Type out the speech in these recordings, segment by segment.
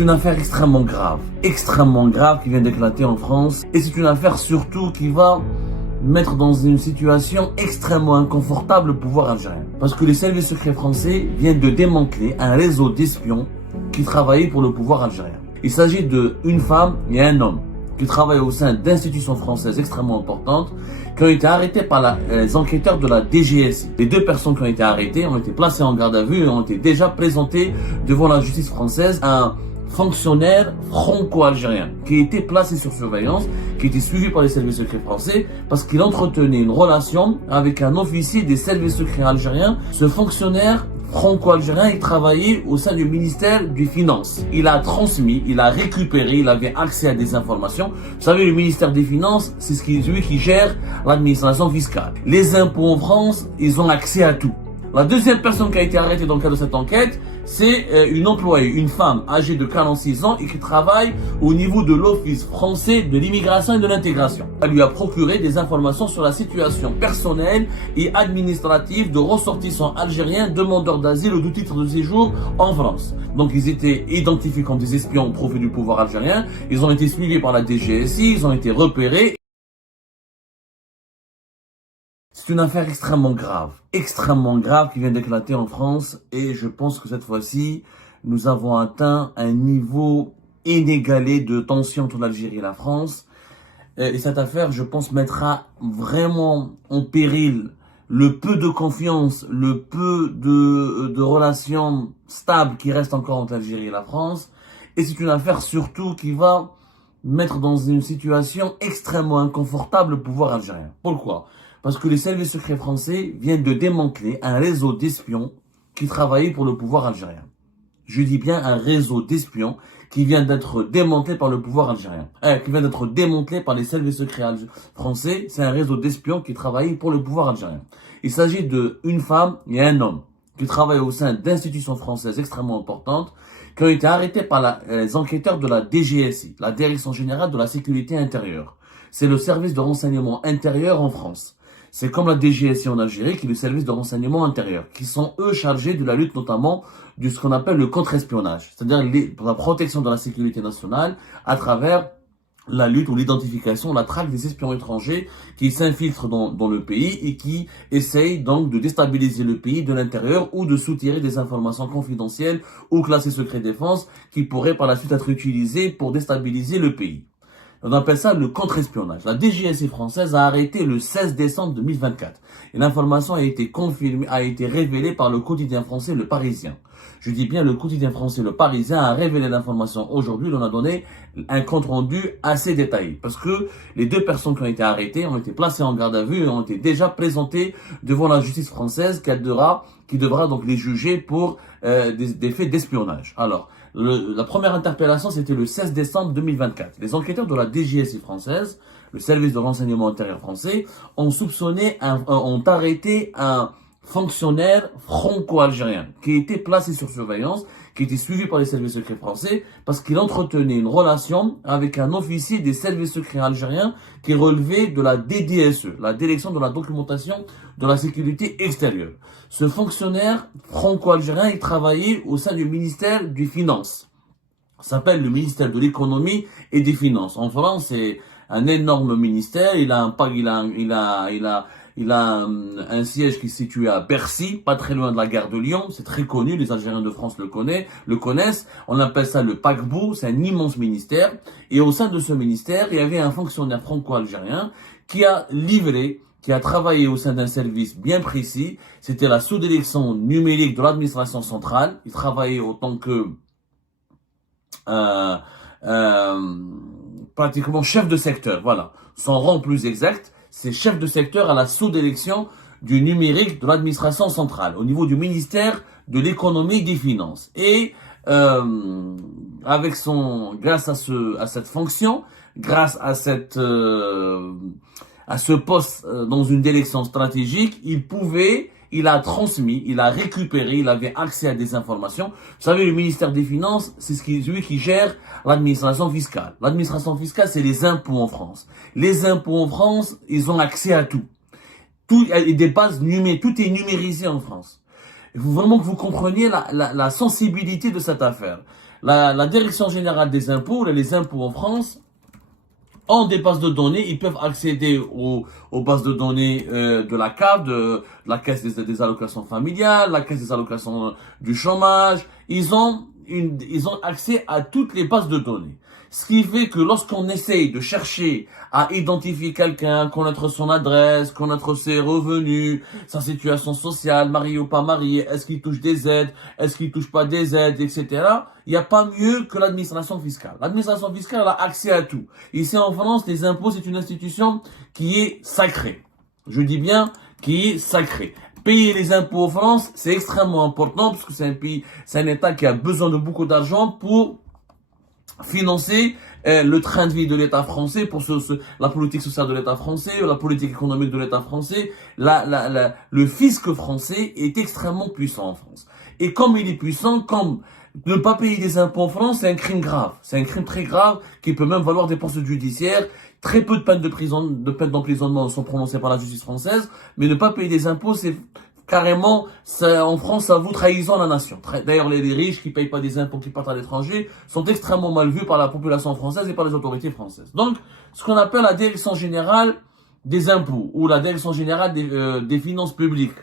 C'est une affaire extrêmement grave qui vient d'éclater en France. Et c'est une affaire surtout qui va mettre dans une situation extrêmement inconfortable le pouvoir algérien. Parce que les services secrets français viennent de démanteler un réseau d'espions qui travaillaient pour le pouvoir algérien. Il s'agit d'une femme et un homme qui travaillent au sein d'institutions françaises extrêmement importantes, qui ont été arrêtés par les enquêteurs de la DGSI. Les deux personnes qui ont été arrêtées ont été placées en garde à vue et ont été déjà présentées devant la justice française. Un fonctionnaire franco-algérien qui a été placé sur surveillance, qui a été suivi par les services secrets français parce qu'il entretenait une relation avec un officier des services secrets algériens. Ce fonctionnaire franco-algérien, il travaillait au sein du ministère des Finances. Il a transmis, il a récupéré, il avait accès à des informations. Vous savez, le ministère des Finances, c'est celui qui gère l'administration fiscale. Les impôts en France, ils ont accès à tout. La deuxième personne qui a été arrêtée dans le cadre de cette enquête, c'est une employée, une femme âgée de 46 ans et qui travaille au niveau de l'Office français de l'immigration et de l'intégration. Elle lui a procuré des informations sur la situation personnelle et administrative de ressortissants algériens demandeurs d'asile ou de titre de séjour en France. Donc ils étaient identifiés comme des espions au profit du pouvoir algérien, ils ont été suivis par la DGSI, ils ont été repérés. C'est une affaire extrêmement grave qui vient d'éclater en France et je pense que cette fois-ci, nous avons atteint un niveau inégalé de tension entre l'Algérie et la France. Et cette affaire, je pense, mettra vraiment en péril le peu de confiance, le peu de relations stables qui restent encore entre l'Algérie et la France. Et c'est une affaire surtout qui va mettre dans une situation extrêmement inconfortable le pouvoir algérien. Pourquoi ? Parce que les services secrets français viennent de démanteler un réseau d'espions qui travaillaient pour le pouvoir algérien. Je dis bien un réseau d'espions qui vient d'être démantelé par le pouvoir algérien. Qui vient d'être démantelé par les services secrets français. C'est un réseau d'espions qui travaillait pour le pouvoir algérien. Il s'agit d'une femme et un homme qui travaillent au sein d'institutions françaises extrêmement importantes, qui ont été arrêtés par les enquêteurs de la DGSI, la Direction Générale de la Sécurité Intérieure. C'est le service de renseignement intérieur en France. C'est comme la DGSI en Algérie, qui est le service de renseignement intérieur, qui sont eux chargés de la lutte notamment de ce qu'on appelle le contre-espionnage, c'est-à-dire la protection de la sécurité nationale à travers la lutte ou l'identification, la traque des espions étrangers qui s'infiltrent dans le pays et qui essayent donc de déstabiliser le pays de l'intérieur ou de soutirer des informations confidentielles ou classées secret défense qui pourraient par la suite être utilisées pour déstabiliser le pays. On appelle ça le contre-espionnage. La DGSI française a arrêté le 16 décembre 2024. Et l'information a été confirmée, a été révélée par le quotidien français Le Parisien. Je dis bien le quotidien français Le Parisien a révélé l'information aujourd'hui. On a donné un compte rendu assez détaillé. Parce que les deux personnes qui ont été arrêtées ont été placées en garde à vue et ont été déjà présentées devant la justice française qui devra donc les juger pour des faits d'espionnage. Alors, la première interpellation, c'était le 16 décembre 2024. Les enquêteurs de la DGSI française, le service de renseignement intérieur français, ont arrêté un fonctionnaire franco-algérien qui a été placé sur surveillance, qui a été suivi par les services secrets français parce qu'il entretenait une relation avec un officier des services secrets algériens qui relevait de la DDSE, la Direction de la documentation de la sécurité extérieure. Ce fonctionnaire franco-algérien, il travaillait au sein du ministère des Finances. Ça s'appelle le ministère de l'économie et des finances. En France, c'est un énorme ministère. Il a un siège qui est situé à Bercy, pas très loin de la gare de Lyon. C'est très connu, les Algériens de France le connaissent. On appelle ça le paquebot, c'est un immense ministère. Et au sein de ce ministère, il y avait un fonctionnaire franco-algérien qui a travaillé au sein d'un service bien précis. C'était la sous-direction numérique de l'administration centrale. Il travaillait autant que pratiquement chef de secteur. Voilà, son rang plus exact, c'est chef de secteur à la sous-direction du numérique de l'administration centrale, au niveau du ministère de l'économie et des finances. Et grâce à cette fonction, grâce à ce poste dans une direction stratégique, il a transmis, il a récupéré, il avait accès à des informations. Vous savez, le ministère des Finances, c'est celui qui gère l'administration fiscale. L'administration fiscale, c'est les impôts en France. Les impôts en France, ils ont accès à tout. Tout est des bases numériques, tout est numérisé en France. Il faut vraiment que vous compreniez la sensibilité de cette affaire. La Direction Générale des Impôts, les impôts en France, ont des bases de données, ils peuvent accéder aux bases de données de la CAF, de la Caisse des allocations familiales, la Caisse des allocations du chômage. Ils ont accès à toutes les bases de données. Ce qui fait que lorsqu'on essaye de chercher à identifier quelqu'un, connaître son adresse, connaître ses revenus, sa situation sociale, marié ou pas marié, est-ce qu'il touche des aides, est-ce qu'il touche pas des aides, etc. Il n'y a pas mieux que l'administration fiscale. L'administration fiscale a accès à tout. Ici en France, les impôts, c'est une institution qui est sacrée. Je dis bien qui est sacrée. Payer les impôts en France, c'est extrêmement important parce que c'est un pays, c'est un État qui a besoin de beaucoup d'argent pour financer le train de vie de l'État français, pour la politique sociale de l'État français, la politique économique de l'État français. Le fisc français est extrêmement puissant en France. Et comme il est puissant, comme ne pas payer des impôts en France, c'est un crime grave. C'est un crime très grave qui peut même valoir des poursuites judiciaires. Très peu de peines d'emprisonnement sont prononcées par la justice française, mais ne pas payer des impôts, c'est carrément, en France, ça vaut trahison à la nation. D'ailleurs, les riches qui payent pas des impôts, qui partent à l'étranger, sont extrêmement mal vus par la population française et par les autorités françaises. Donc, ce qu'on appelle la Direction Générale des Impôts, ou la Direction Générale des Finances Publiques,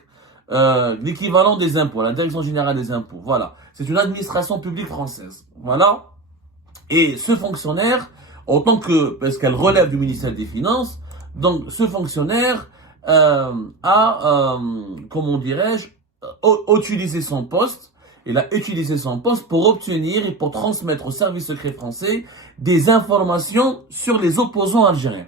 l'équivalent des impôts, la Direction Générale des Impôts, voilà. C'est une administration publique française. Voilà. Et ce fonctionnaire, parce qu'elle relève du ministère des Finances, donc ce fonctionnaire comment dirais-je, utilisé son poste. Il a utilisé son poste pour obtenir et pour transmettre au service secret français des informations sur les opposants algériens.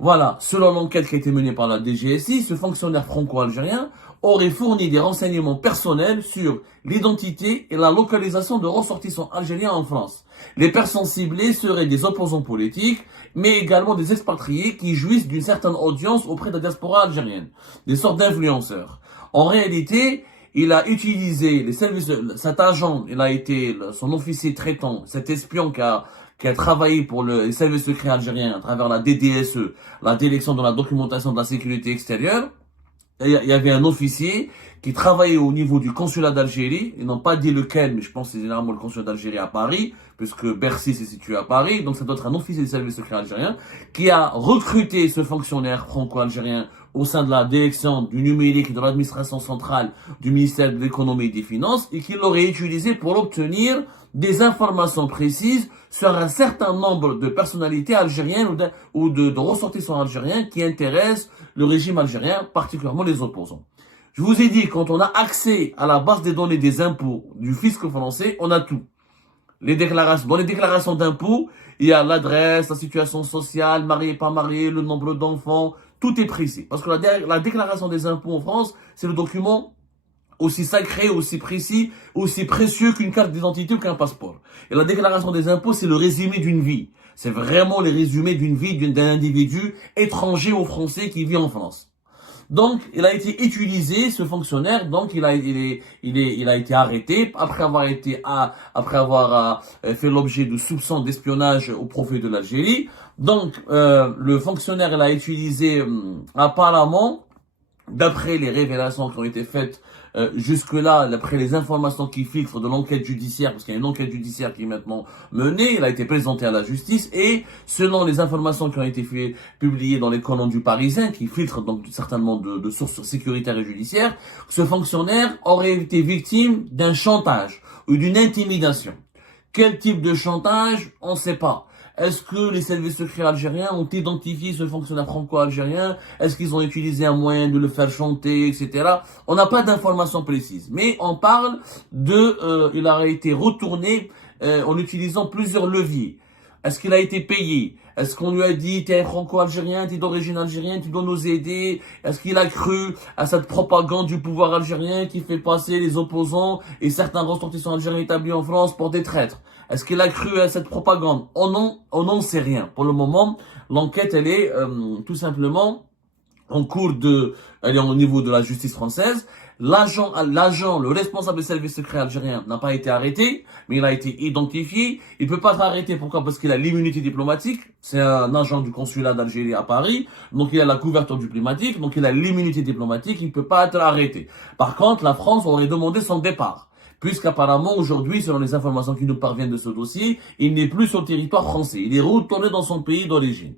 Voilà, selon l'enquête qui a été menée par la DGSI, ce fonctionnaire franco-algérien aurait fourni des renseignements personnels sur l'identité et la localisation de ressortissants algériens en France. Les personnes ciblées seraient des opposants politiques, mais également des expatriés qui jouissent d'une certaine audience auprès de la diaspora algérienne, des sortes d'influenceurs. En réalité, il a utilisé les services, cet agent, il a été son officier traitant, cet espion qui a travaillé pour les services secrets algériens à travers la DDSE, la Direction de la documentation de la sécurité extérieure. Il y avait un officier qui travaillait au niveau du consulat d'Algérie. Ils n'ont pas dit lequel, mais je pense que c'est généralement le consulat d'Algérie à Paris, puisque Bercy s'est situé à Paris. Donc ça doit être un officier des services secrets algériens qui a recruté ce fonctionnaire franco-algérien au sein de la direction du numérique et de l'administration centrale du ministère de l'économie et des finances et qui l'aurait utilisé pour obtenir des informations précises sur un certain nombre de personnalités algériennes ou de ressortissants algériens qui intéressent le régime algérien, particulièrement les opposants. Je vous ai dit, quand on a accès à la base des données des impôts du fisc français, on a tout. Dans les déclarations d'impôts, il y a l'adresse, la situation sociale, marié, pas marié, le nombre d'enfants, tout est précis. Parce que la déclaration des impôts en France, c'est le document aussi sacré, aussi précis, aussi précieux qu'une carte d'identité ou qu'un passeport. Et la déclaration des impôts, c'est le résumé d'une vie. C'est vraiment le résumé d'une vie d'un individu étranger aux Français qui vit en France. Donc, il a été utilisé, ce fonctionnaire, donc il a été arrêté après avoir fait l'objet de soupçons d'espionnage au profit de l'Algérie. Donc, le fonctionnaire, il a utilisé apparemment, d'après les révélations qui ont été faites jusque-là, d'après les informations qui filtrent de l'enquête judiciaire, parce qu'il y a une enquête judiciaire qui est maintenant menée, elle a été présentée à la justice, et selon les informations qui ont été publiées dans les colonnes du Parisien, qui filtrent donc certainement de sources sécuritaires et judiciaires, ce fonctionnaire aurait été victime d'un chantage ou d'une intimidation. Quel type de chantage? On ne sait pas. Est-ce que les services secrets algériens ont identifié ce fonctionnaire franco-algérien? Est-ce qu'ils ont utilisé un moyen de le faire chanter, etc. On n'a pas d'informations précises. Mais on parle il aurait été retourné en utilisant plusieurs leviers. Est-ce qu'il a été payé? Est-ce qu'on lui a dit, t'es franco-algérien, t'es d'origine algérienne, tu dois nous aider? Est-ce qu'il a cru à cette propagande du pouvoir algérien qui fait passer les opposants et certains ressortissants algériens établis en France pour des traîtres? Est-ce qu'il a cru à cette propagande? On n'en sait rien. Pour le moment, l'enquête, elle est tout simplement en cours elle est au niveau de la justice française. L'agent, le responsable des services secrets algériens n'a pas été arrêté, mais il a été identifié. Il peut pas être arrêté. Pourquoi? Parce qu'il a l'immunité diplomatique. C'est un agent du consulat d'Algérie à Paris. Donc il a la couverture diplomatique. Donc il a l'immunité diplomatique. Il peut pas être arrêté. Par contre, la France aurait demandé son départ. puisqu'apparemment aujourd'hui, selon les informations qui nous parviennent de ce dossier, il n'est plus sur le territoire français, il est retourné dans son pays d'origine.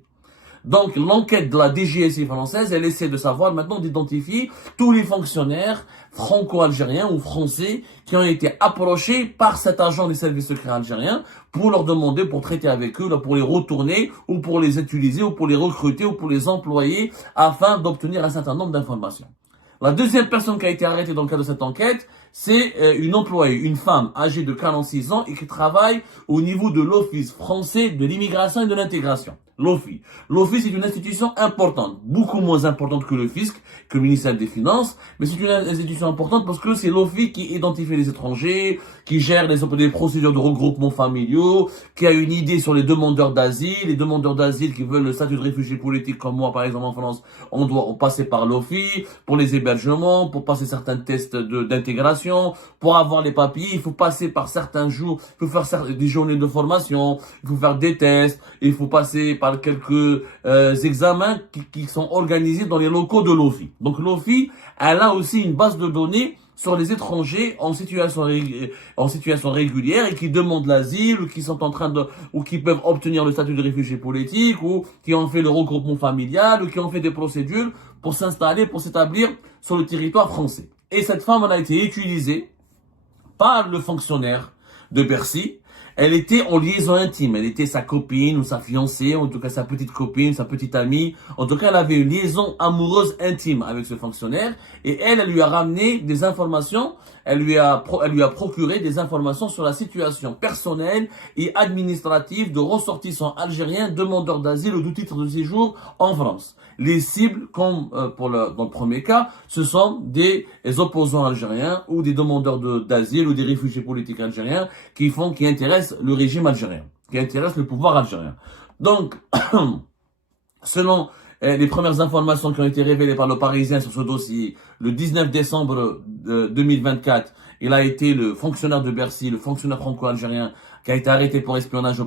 Donc, l'enquête de la DGSI française, elle essaie de savoir maintenant d'identifier tous les fonctionnaires franco-algériens ou français qui ont été approchés par cet agent des services secrets algériens pour leur demander, pour traiter avec eux, pour les retourner ou pour les utiliser ou pour les recruter ou pour les employer afin d'obtenir un certain nombre d'informations. La deuxième personne qui a été arrêtée dans le cadre de cette enquête, c'est une employée, une femme âgée de 46 ans et qui travaille au niveau de l'Office français de l'immigration et de l'intégration. L'OFII. L'OFII, c'est une institution importante, beaucoup moins importante que le fisc, que le ministère des Finances, mais c'est une institution importante parce que c'est l'OFII qui identifie les étrangers, qui gère les procédures de regroupement familiaux, qui a une idée sur les demandeurs d'asile. Les demandeurs d'asile qui veulent le statut de réfugié politique comme moi, par exemple en France, on doit passer par l'OFII pour les hébergements, pour passer certains tests d'intégration, pour avoir les papiers, il faut passer par certains jours, il faut faire des journées de formation, il faut faire des tests, il faut passer par quelques examens qui sont organisés dans les locaux de l'OFII. Donc l'OFII, elle a aussi une base de données sur les étrangers en situation régulière et qui demandent l'asile ou qui sont en train ou qui peuvent obtenir le statut de réfugié politique ou qui ont fait le regroupement familial ou qui ont fait des procédures pour s'installer, pour s'établir sur le territoire français. Et cette femme, elle a été utilisée par le fonctionnaire de Bercy. Elle était en liaison intime, elle était sa copine ou sa fiancée, en tout cas sa petite copine, sa petite amie. En tout cas, elle avait une liaison amoureuse intime avec ce fonctionnaire et elle lui a ramené des informations, elle lui a procuré des informations sur la situation personnelle et administrative de ressortissants algériens demandeurs d'asile ou de titre de séjour en France. Les cibles, comme dans le premier cas, ce sont des opposants algériens ou des demandeurs d'asile ou des réfugiés politiques algériens qui intéressent le régime algérien, qui intéressent le pouvoir algérien. Donc, selon les premières informations qui ont été révélées par le Parisien sur ce dossier, le 19 décembre 2024, il a été le fonctionnaire de Bercy, le fonctionnaire franco-algérien qui a été arrêté pour espionnage au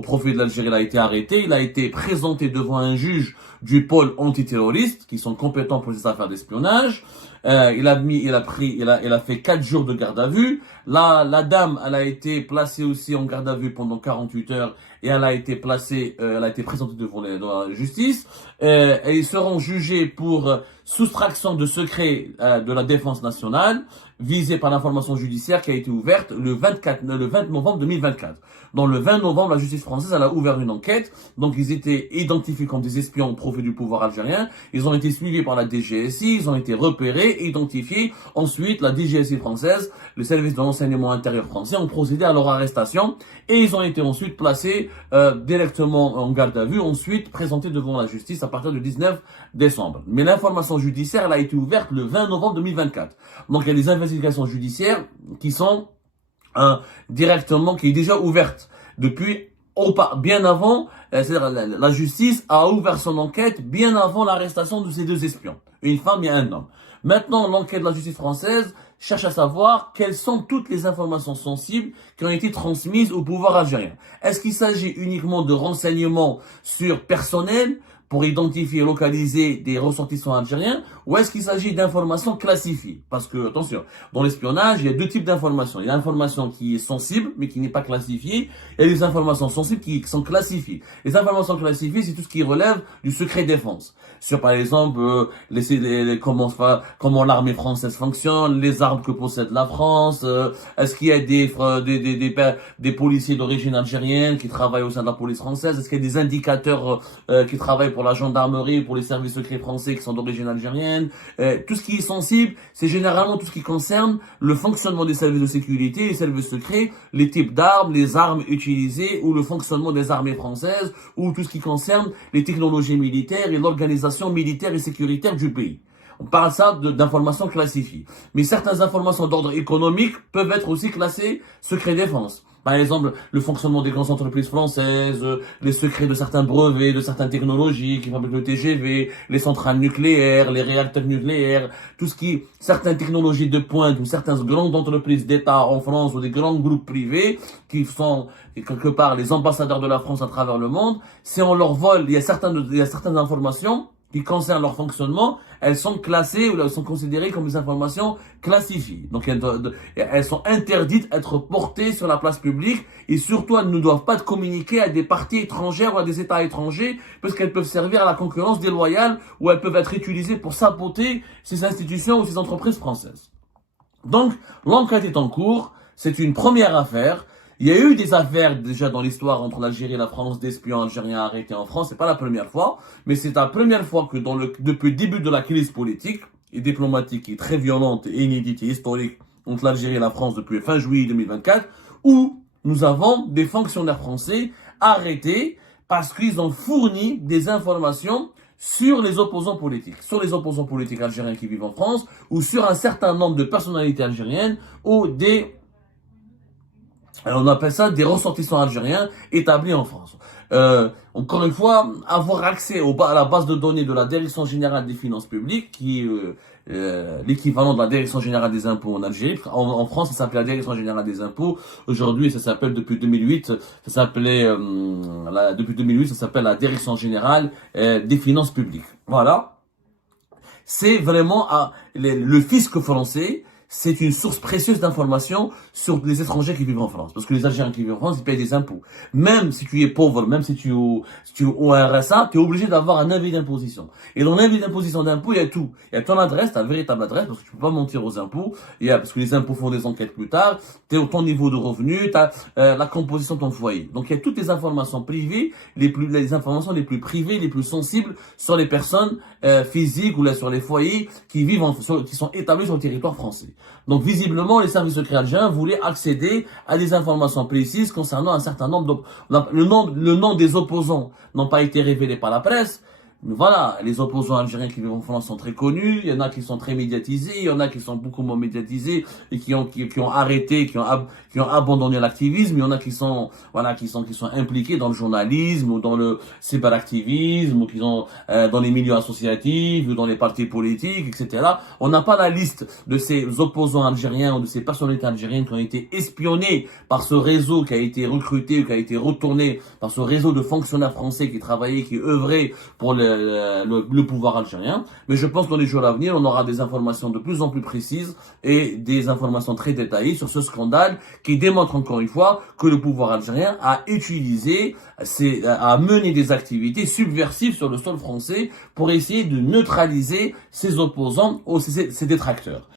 profit de l'Algérie, il a été arrêté, il a été présenté devant un juge du pôle antiterroriste qui sont compétents pour les affaires d'espionnage. Il a fait 4 jours de garde à vue. La dame, elle a été placée aussi en garde à vue pendant 48 heures et elle a été présentée devant la justice. Et ils seront jugés pour soustraction de secret de la défense nationale visée par l'information judiciaire qui a été ouverte le 20 novembre 2024. Dans le 20 novembre, la justice française elle a ouvert une enquête. Donc, ils étaient identifiés comme des espions au profit du pouvoir algérien. Ils ont été suivis par la DGSI. Ils ont été repérés, identifiés. Ensuite, la DGSI française, le service de renseignement intérieur français, ont procédé à leur arrestation. Et ils ont été ensuite placés directement en garde à vue. Ensuite, présentés devant la justice à partir du 19 décembre. Mais l'information judiciaire, elle a été ouverte le 20 novembre 2024. Donc, il y a des investigations judiciaires qui sont directement, qui est déjà ouverte depuis bien avant, c'est-à-dire la justice a ouvert son enquête bien avant l'arrestation de ces 2 espions, une femme et un homme. Maintenant, l'enquête de la justice française cherche à savoir quelles sont toutes les informations sensibles qui ont été transmises au pouvoir algérien. Est-ce qu'il s'agit uniquement de renseignements sur personnel pour identifier et localiser des ressortissants algériens, ou est-ce qu'il s'agit d'informations classifiées? Parce que, attention, dans l'espionnage, il y a 2 types d'informations. Il y a l'information qui est sensible, mais qui n'est pas classifiée. Il y a des informations sensibles qui sont classifiées. Les informations classifiées, c'est tout ce qui relève du secret défense. Sur, par exemple, comment l'armée française fonctionne, les armes que possède la France, est-ce qu'il y a des policiers d'origine algérienne qui travaillent au sein de la police française, est-ce qu'il y a des indicateurs qui travaillent pour la gendarmerie, pour les services secrets français qui sont d'origine algérienne. Tout ce qui est sensible, c'est généralement tout ce qui concerne le fonctionnement des services de sécurité, les services secrets, les types d'armes, les armes utilisées, ou le fonctionnement des armées françaises, ou tout ce qui concerne les technologies militaires et l'organisation militaire et sécuritaire du pays. On parle ça d'informations classifiées. Mais certaines informations d'ordre économique peuvent être aussi classées secret défense. Par exemple, le fonctionnement des grandes entreprises françaises, les secrets de certains brevets, de certaines technologies qui fabriquent le TGV, les centrales nucléaires, les réacteurs nucléaires, certaines technologies de pointe ou certaines grandes entreprises d'État en France ou des grands groupes privés qui sont quelque part les ambassadeurs de la France à travers le monde. Si on leur vole, il y a certaines informations qui concernent leur fonctionnement, elles sont classées ou elles sont considérées comme des informations classifiées. Donc elles sont interdites d'être portées sur la place publique et surtout elles ne doivent pas être communiquées à des parties étrangères ou à des États étrangers parce qu'elles peuvent servir à la concurrence déloyale ou elles peuvent être utilisées pour saboter ces institutions ou ces entreprises françaises. Donc l'enquête est en cours, c'est une première affaire. Il y a eu des affaires déjà dans l'histoire entre l'Algérie et la France d'espions algériens arrêtés en France. C'est pas la première fois, mais c'est la première fois que depuis le début de la crise politique et diplomatique qui est très violente et inédite et historique entre l'Algérie et la France depuis fin juillet 2024, où nous avons des fonctionnaires français arrêtés parce qu'ils ont fourni des informations sur les opposants politiques algériens qui vivent en France, ou sur un certain nombre de personnalités algériennes ou on appelle ça des ressortissants algériens établis en France. Encore une fois, avoir accès à la base de données de la Direction Générale des Finances Publiques, qui est l'équivalent de la Direction Générale des Impôts en Algérie. En France, ça s'appelait la Direction Générale des Impôts. Aujourd'hui, ça s'appelle depuis 2008, depuis 2008, ça s'appelle la Direction Générale des Finances Publiques. Voilà. C'est vraiment le fisc français. C'est une source précieuse d'informations sur les étrangers qui vivent en France. Parce que les Algériens qui vivent en France, ils payent des impôts. Même si tu es pauvre, même si tu es au RSA, tu es obligé d'avoir un avis d'imposition. Et dans l'avis d'imposition d'impôt, il y a tout. Il y a ton adresse, ta véritable adresse, parce que tu peux pas mentir aux impôts. Parce que les impôts font des enquêtes plus tard. Ton niveau de revenu, la composition de ton foyer. Donc il y a toutes les informations privées, les informations les plus privées, les plus sensibles sur les personnes physiques ou là sur les foyers qui vivent qui sont établis sur le territoire français. Donc visiblement, les services secrets algériens voulaient accéder à des informations précises concernant un certain nombre le nom des opposants n'ont pas été révélés par la presse. Mais voilà, les opposants algériens qui vivent en France sont très connus, il y en a qui sont très médiatisés, il y en a qui sont beaucoup moins médiatisés et qui ont arrêté, qui ont abandonné l'activisme, il y en a qui sont impliqués dans le journalisme ou dans le cyberactivisme ou qui sont dans les milieux associatifs ou dans les partis politiques, etc. On n'a pas la liste de ces opposants algériens ou de ces personnalités algériennes qui ont été espionnées par ce réseau qui a été recruté ou qui a été retourné par ce réseau de fonctionnaires français qui travaillaient, qui œuvraient pour le pouvoir algérien. Mais je pense que dans les jours à venir, on aura des informations de plus en plus précises et des informations très détaillées sur ce scandale qui démontre encore une fois que le pouvoir algérien a mené des activités subversives sur le sol français pour essayer de neutraliser ses opposants ou ses détracteurs.